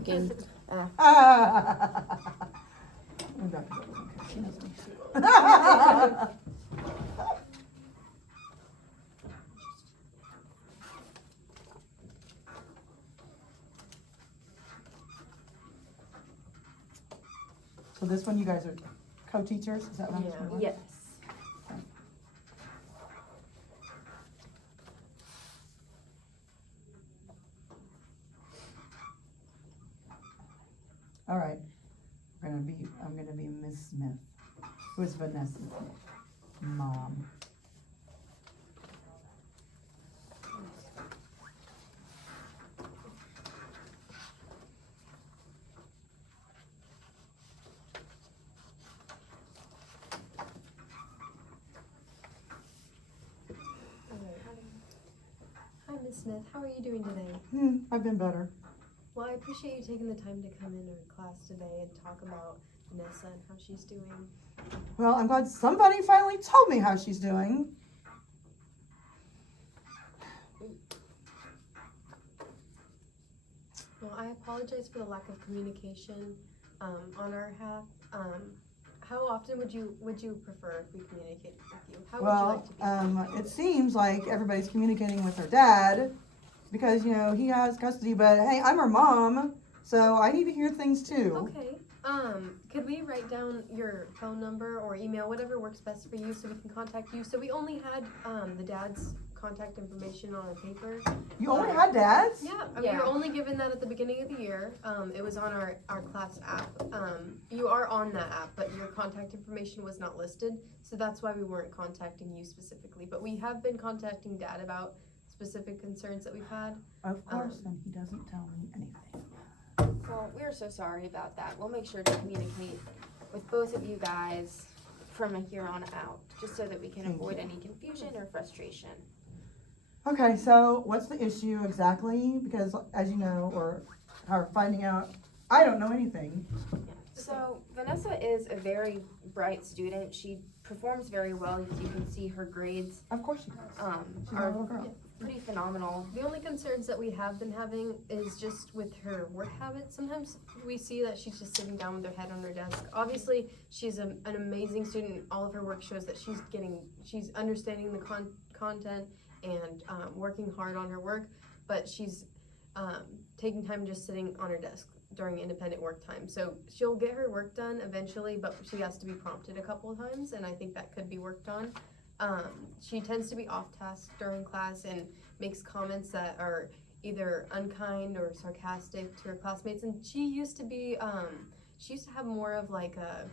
Again. So this one, you guys are co-teachers, is that how this one works? Yes. All right, I'm gonna be Miss Smith. Who is Vanessa's mom? Hi, Miss Smith. How are you doing today? I've been better. Well, I appreciate you taking the time to come in our class today and talk about Vanessa and how she's doing. Well, I'm glad somebody finally told me how she's doing. Well, I apologize for the lack of communication on our behalf. How often would you prefer if we communicate with you? How would you like to be? It seems like everybody's communicating with her dad because, you know, he has custody, but hey, I'm her mom, so I need to hear things too. Okay. Could we write down your phone number or email, whatever works best for you, so we can contact you? So we only had the dad's contact information on a paper. You only had dads? Yeah, we were only given that at the beginning of the year. It was on our class app. You are on that app, but your contact information was not listed, so that's why we weren't contacting you specifically. But we have been contacting Dad about specific concerns that we've had. Of course, and he doesn't tell me anything. Well, we're so sorry about that. We'll make sure to communicate with both of you guys from here on out, just so that we can Thank avoid you. any confusion or frustration. Okay, so what's the issue exactly? Because as you know, or are finding out, I don't know anything. So Vanessa is a very bright student. She performs very well. As you can see, her grades Of course she does. She's a are little girl. pretty phenomenal. The only concerns that we have been having is just with her work habits. Sometimes we see that she's just sitting down with her head on her desk. Obviously, she's an amazing student. All of her work shows that she's understanding the content and working hard on her work, but she's taking time just sitting on her desk during independent work time. So she'll get her work done eventually, but she has to be prompted a couple of times, and I think that could be worked on. She tends to be off task during class and makes comments that are either unkind or sarcastic to her classmates. And she used to be, she used to have more of like a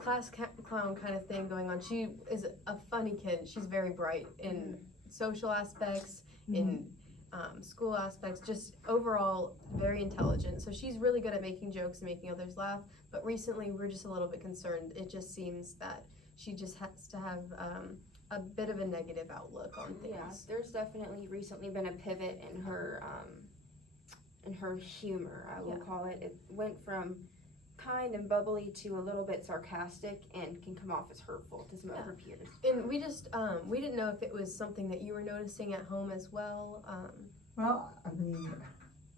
class clown kind of thing going on. She is a funny kid. She's very bright in social aspects, in school aspects, just overall very intelligent. So she's really good at making jokes and making others laugh. But recently we're just a little bit concerned. It just seems that she just has to have a bit of a negative outlook on things. Yeah, there's definitely recently been a pivot in her humor, I will call it. It went from kind and bubbly to a little bit sarcastic and can come off as hurtful to some of her peers. And we just we didn't know if it was something that you were noticing at home as well. Well, I mean,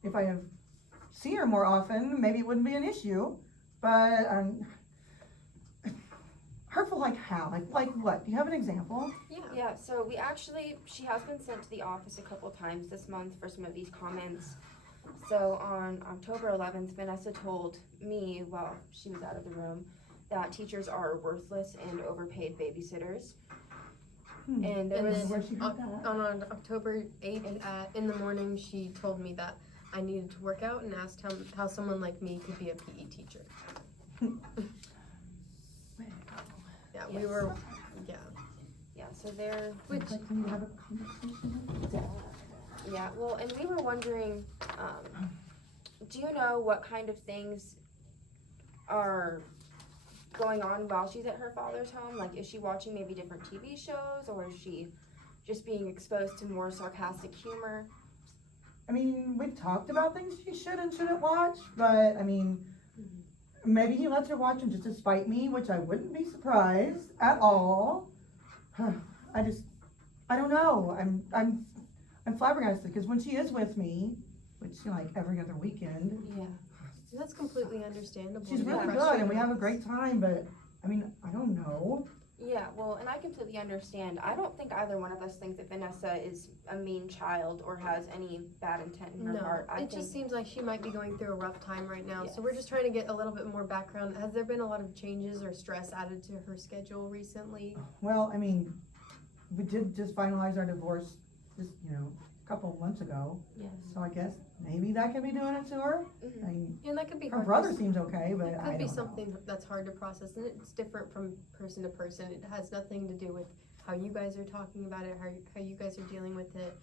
if I see her more often, maybe it wouldn't be an issue. But hurtful like how? Like what? Do you have an example? Yeah, so she has been sent to the office a couple times this month for some of these comments. So on October 11th, Vanessa told me, while she was out of the room, that teachers are worthless and overpaid babysitters. And there And was, then Where she heard that? on October 8th in the morning, she told me that I needed to work out and asked how someone like me could be a PE teacher. Yeah, we Yes. were, yeah, so they're, which, Like, can you have a conversation with Dad? yeah, well, and we were wondering, do you know what kind of things are going on while she's at her father's home? Like, is she watching maybe different TV shows, or is she just being exposed to more sarcastic humor? I mean, we've talked about things she should and shouldn't watch, but I mean, maybe he lets her watch them just to spite me, which I wouldn't be surprised at all. I don't know. I'm flabbergasted because when she is with me, which, like, every other weekend. Yeah. And that's completely understandable. She's You're really good, and frustrated we have a with great time, but, I mean, I don't know. Yeah, well, and I completely understand. I don't think either one of us think that Vanessa is a mean child or has any bad intent in her No, heart. I it think just seems like she might be going through a rough time right now. So we're Yes. just trying to get a little bit more background. Has there been a lot of changes or stress added to her schedule recently? Well, I mean, we did just finalize our divorce just, a couple of months ago, yes. so I guess maybe that could be doing it to her. Mhm. I mean, And that could be her hard. brother seems okay, but It I could be don't know. something that's hard to process, and it's different from person to person. It has nothing to do with how you guys are talking about it, how you guys are dealing with it.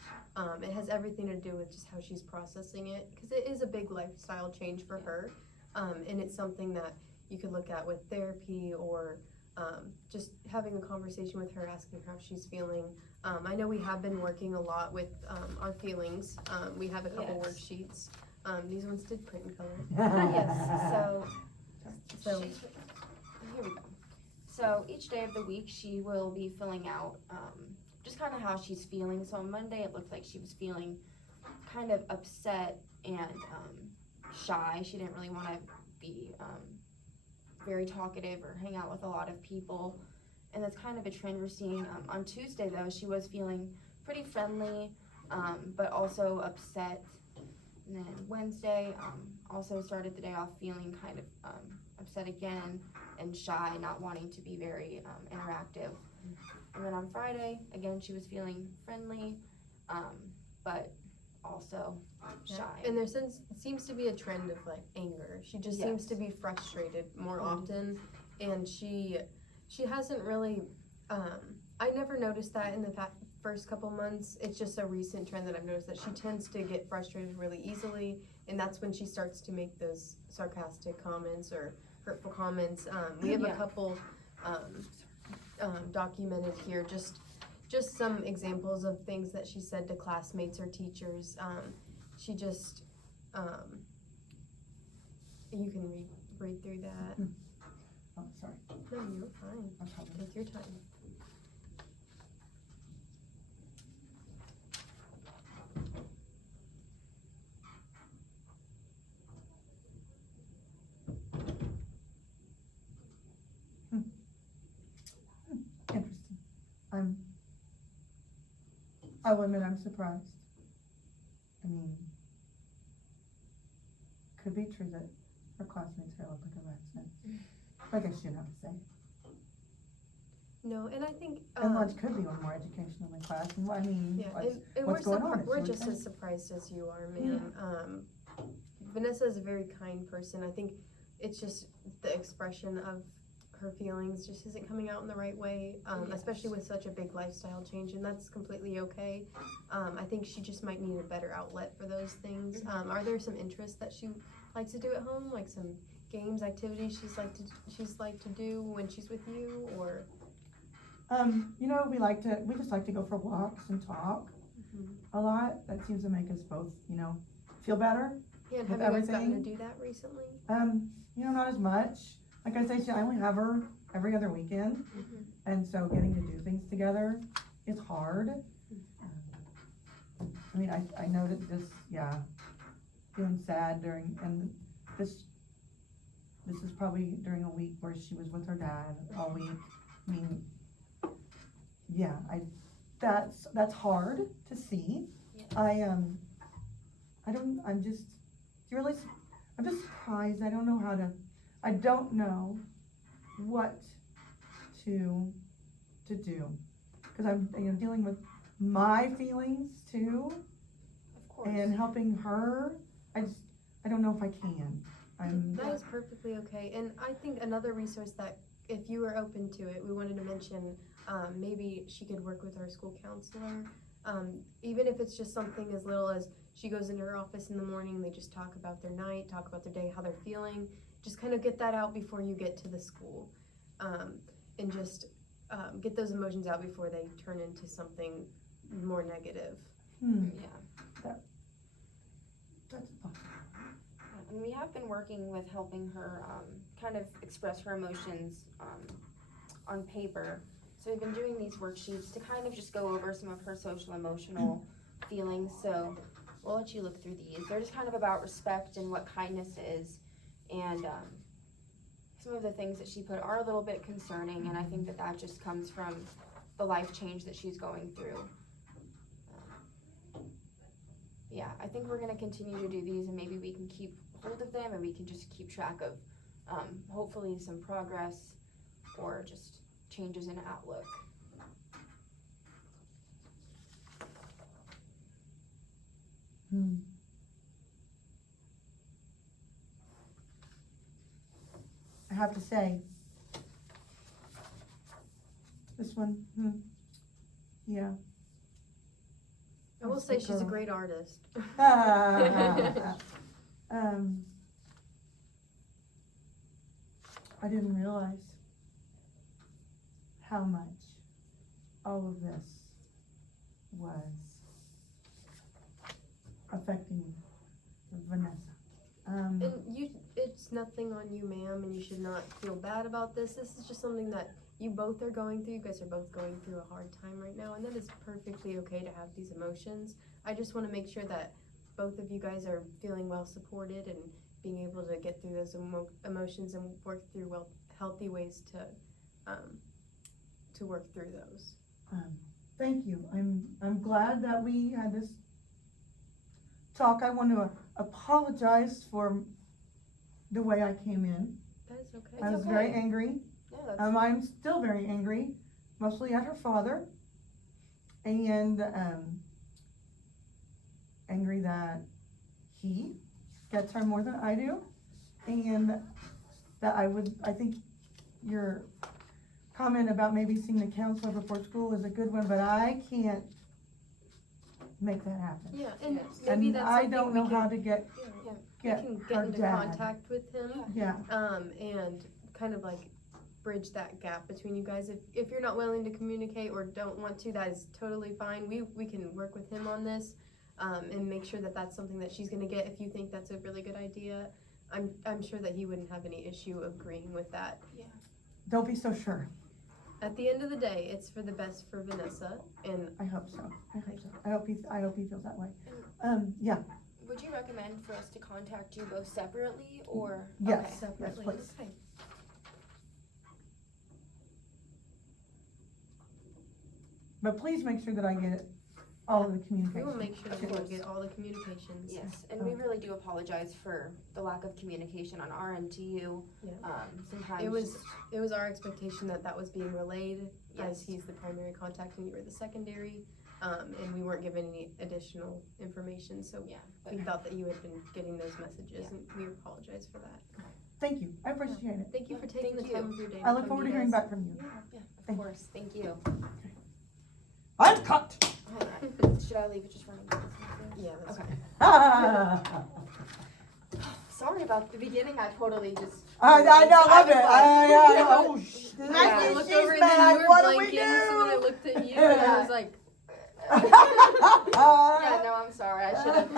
It has everything to do with just how she's processing it, because it is a big lifestyle change for her, and it's something that you could look at with therapy or just having a conversation with her, asking her how she's feeling. I know we have been working a lot with our feelings. We have a couple Yes. worksheets. These ones did print in color. Yes, So- she's, here we go. So each day of the week, she will be filling out, just kind of how she's feeling. So on Monday, it looked like she was feeling kind of upset and, shy. She didn't really want to be, very talkative or hang out with a lot of people. And that's kind of a trend we're seeing. On Tuesday though, she was feeling pretty friendly, but also upset. And then Wednesday, also started the day off feeling kind of upset again and shy, not wanting to be very interactive. And then on Friday, again, she was feeling friendly, but also shy. And there seems to be a trend of like anger. She just Yes. seems to be frustrated more often, and she hasn't really. I never noticed that in the first couple months. It's just a recent trend that I've noticed that she tends to get frustrated really easily, and that's when she starts to make those sarcastic comments or hurtful comments. We have a Yeah. couple documented here, just some examples of things that she said to classmates or teachers. She just, you can read through that. Oh, sorry, No, you're fine. I'm sorry. Take your time. Interesting. I will admit I'm surprised. I mean, could be true that her classmates here look like a rat's nest. I guess she didn't have to say. No, and I think, And lunch could be one more educational than class, and I mean, yeah, what's, and what's going on? we're She just would as surprised as you are, ma'am. Vanessa is a very kind person. I think it's just the expression of her feelings just isn't coming out in the right way, especially with such a big lifestyle change, and that's completely okay. I think she just might need a better outlet for those things. Are there some interests that she likes to do at home, like some games, activities she's like to do when she's with you, or? we just like to go for walks and talk a lot. That seems to make us both, feel better. Yeah, and With have you guys gotten to everything? do that recently? Not as much. Like I say, I only have her every other weekend, and so getting to do things together is hard. I know that feeling sad and this is probably during a week where she was with her dad all week. I mean, yeah, that's hard to see. Yes. I'm just surprised. I don't know what to do. Cause I'm, dealing with my feelings too Of course. and helping her. I don't know if I can. That is perfectly okay, and I think another resource that, if you are open to it, we wanted to mention, maybe she could work with our school counselor. Even if it's just something as little as she goes into her office in the morning, they just talk about their night, talk about their day, how they're feeling, just kind of get that out before you get to the school. And just get those emotions out before they turn into something more negative. Yeah. That's possible. And we have been working with helping her kind of express her emotions on paper. So we've been doing these worksheets to kind of just go over some of her social emotional feelings. So we'll let you look through these. They're just kind of about respect and what kindness is. And some of the things that she put are a little bit concerning, and I think that that just comes from the life change that she's going through. Yeah, I think we're gonna continue to do these, and maybe we can keep hold of them, and we can just keep track of hopefully some progress or just changes in outlook. I have to say, this one, yeah. I will say she's a great artist. I didn't realize how much all of this was affecting Vanessa. And it's nothing on you, ma'am, and you should not feel bad about this. This is just something that you both are going through. You guys are both going through a hard time right now, and that is perfectly okay to have these emotions. I just want to make sure that both of you guys are feeling well supported and being able to get through those emotions and work through healthy ways to work through those. Thank you. I'm glad that we had this talk. I want to apologize for the way I came in. That is okay. I was okay. very angry. Yeah, that's I'm still very angry, mostly at her father, and angry that he gets her more than I do, and that I think your comment about maybe seeing the counselor before school is a good one, but I can't make that happen. Yeah, and Yes. maybe And that's I something don't we know can, how to get we can her get into dad. contact with him. Yeah, And kind of like bridge that gap between you guys. If you're not willing to communicate or don't want to, that is totally fine. We can work with him on this, and make sure that that's something that she's gonna get. If you think that's a really good idea, I'm sure that he wouldn't have any issue agreeing with that. don't be so sure. At the end of the day, it's for the best for Vanessa, and I hope so. I hope he feels that way. Yeah, Would you recommend for us to contact you both separately or? yes, Okay. yes, separately. please. Okay. But please make sure that I get all of the We communication. will make sure that Of we course. get all the communications. Yes, and we really do apologize for the lack of communication on our end to you. Yeah. Sometimes It was- just- It was our expectation that that was being relayed, as Yes. he's the primary contact and you were the secondary, and we weren't given any additional information, so yeah, but we thought that you had been getting those messages, and we apologize for that. Thank you, I appreciate it. Thank you for Yeah, taking the thank you. time of your day. I look forward to hearing back from you. yeah, of Thank you. course, thank you. I'm cut! Alright, should I leave it just running? Yeah, that's Okay. okay. Sorry about the beginning, I totally just. I know, I love was it. like- Oh, I Yeah. looked she's over and mad. then you were What do we blanking, so then I do? looked at you and I was like, Yeah, no, I'm sorry, I should have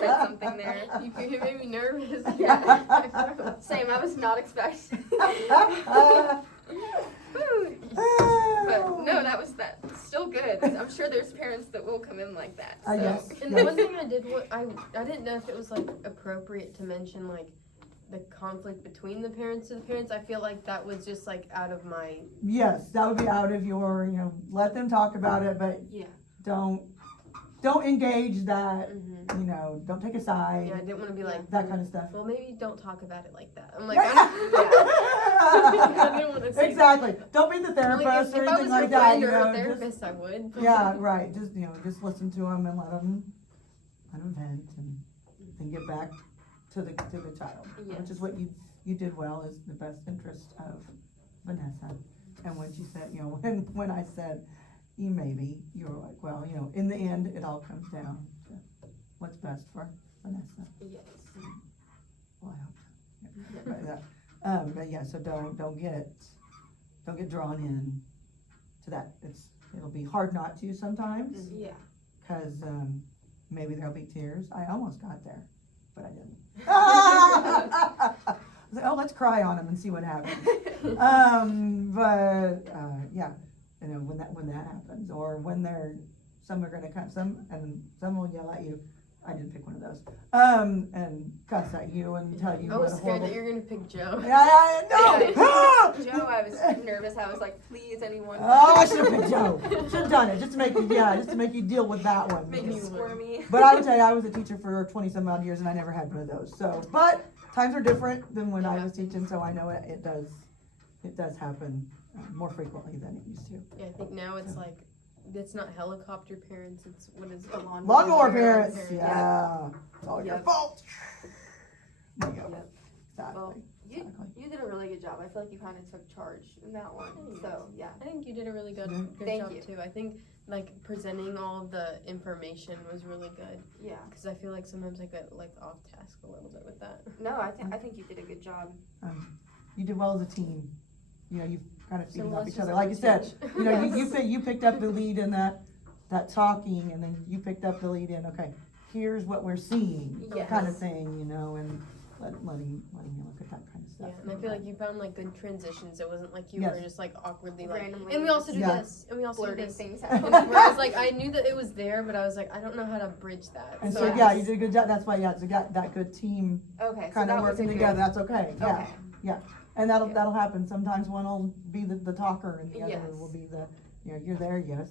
said something there. you made me nervous. Yeah. Same, I was not expecting. But no, that still good. I'm sure there's parents that will come in like that. So. Yes. And the one thing I did, I didn't know if it was like appropriate to mention like the conflict between the parents and the parents. I feel like that was just like out of my. Yes, that would be out of your, let them talk about it, but Yeah. don't engage that, Mhm. don't take a side, Yeah, I didn't want to be like that kind of stuff. Well, maybe don't talk about it like that. I'm like, I didn't want to say Exactly, don't be the that. Like, therapist or if I anything was like her that, friend or a just, therapist, I would. yeah, right, just listen to them and let them vent and get back to the child, which Yes. is what you did well, is the best interest of Vanessa. And when she said, when I said, maybe, you were like, well, in the end, it all comes down to what's best for Vanessa. Yes. Well, I hope so. But yeah, so don't get drawn in to that. It'll be hard not to sometimes, Yeah. cause, maybe there'll be tears. I almost got there, but I didn't. I was like, oh, let's cry on him and see what happens. Yeah, when that happens, or when some are gonna come, some will yell at you, I didn't pick one of those. And cuss at you and tell you I was what a scared horrible. that you're gonna pick Joe. Yeah, no. Joe, I was nervous. I was like, please, anyone. Oh, I should have picked Joe. Should have done it just to make you deal with that one. Make it squirmy. But I would tell you, I was a teacher for 20-some odd years and I never had one of those. So, but times are different than when I was teaching, so I know it does happen more frequently than it used to. Yeah, I think now it's like, it's not helicopter parents, it's, what is it? Lawnmower parents, parents, yeah. It's all your Yep. fault. There you go. Yep. Exactly. Well, Exactly. you did a really good job. I feel like you kind of took charge in that one. So, yeah. I think you did a really good Thank job you. too. I think like presenting all of the information was really good, Yeah. because I feel like sometimes I get like off task a little bit with that. No, I think you did a good job. You did well as a team. You know, you kind of So feeding off let's each just other. Like you said, change. you know, you picked up the lead in that talking, and then you picked up the lead in, okay, here's what we're seeing, kind of Yes. thing, you know, and letting you look at that kind of Yeah, stuff. and I feel like you found like good transitions. It wasn't like you Yes. were just like awkwardly like, Randomly and we also do Yeah. this, and we also do Blurting this. things And out. whereas like I knew that it was there, but I was like, I don't know how to bridge that. And So so, I yeah, was- you did a good job. That's why, yeah, it's got that good team Okay, so kind of that was a working good. together. That's okay. Yeah. Okay. And that'll Yeah. that'll happen. Sometimes one will be the talker and the other Yes. will be the, you know, you're there, yes,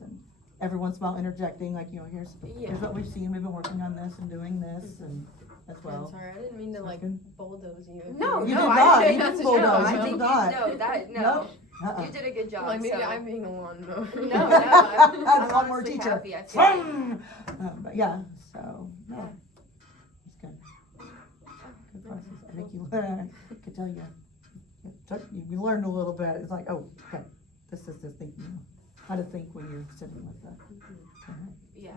and every once in a while interjecting, like, you know, here's Yeah. what we've seen, we've been working on this and doing this and as I'm well. sorry, I didn't mean to like Second. bulldoze you. No, You no, did I not. think You that's didn't no, bulldoze. I You think did not. no, that no. Nope. Uh-uh. You did a good job. Like maybe so. I'm being a lawnmower. No, no, I'm That's lawnmower honestly teacher. happy. I feel like- But yeah, so, no, Yeah. it's good. Good process. I think you, I could tell you learned a little bit. It's like, oh, okay, this is the thing, you know, how to think when you're sitting with the. Yeah.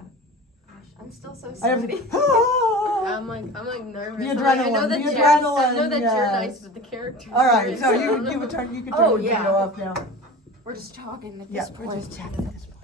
Gosh, I'm still so I have sweaty. to, ah! I'm like nervous. The I'm like, I know adrenaline, that the you're, I adrenaline, know that you're yes. nice, but the character. All right, so you can turn Oh, your yeah. video off now. We're just talking at Yeah, this we're point. just chatting at this point.